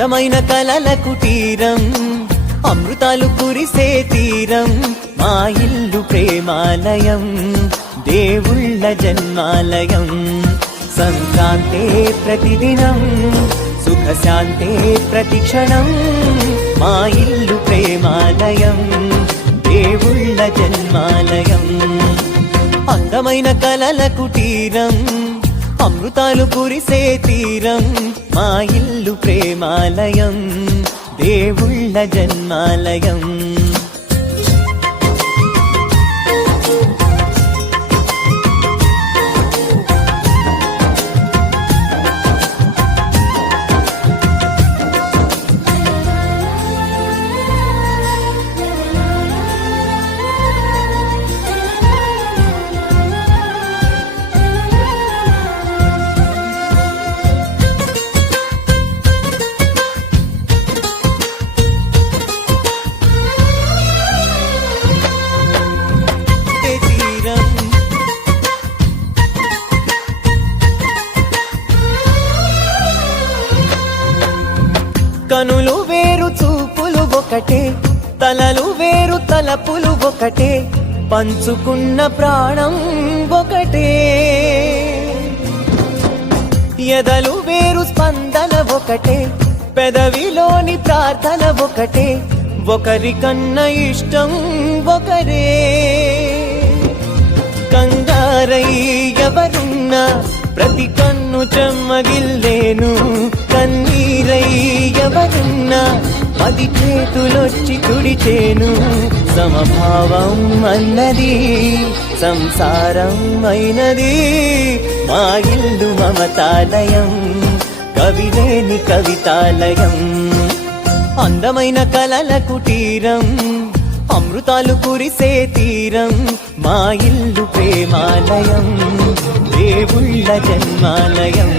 అందమైన కలల కుటీరం, అమృతాలు కురిసే తీరం, మా ఇల్లు ప్రేమాలయం, దేవుళ్ళ జన్మాలయం. సంక్రాంతే ప్రతిదినం, సుఖశాంతే ప్రతిక్షణం, మా ఇల్లు ప్రేమాలయం, దేవుళ్ళ జన్మాలయం. అందమైన కలల కుటీరం, అమృతాలు కురిసే తీరం, మా ఇల్లు ప్రేమాలయం, దేవుళ్ళ జన్మాలయం. కనులు వేరు చూపులు ఒకటే, తలలు వేరు తలపులు ఒకటే, పంచుకున్న ప్రాణం ఒకటే. ఎదలు వేరు స్పందన ఒకటే, పెదవిలోని ప్రార్థన ఒకటే, ఒకరికన్నా ఇష్టం ఒకరే. కంగారై ఎవరున్నా ప్రతి కన్ను చెమ్మగిల్లేను, కన్నీరై ఎవరున్నా పది చేతులొచ్చి తుడిచేను. సమభావం అన్నది సంసారం అయినది, మా ఇల్లు మమతాలయం, కవిలేని కవితాలయం. అందమైన కలల కుటీరం, అమృతాలు కురిసే తీరం, మా ఇల్లు ప్రేమాలయం, దేవుళ్ళ జన్మాలయం.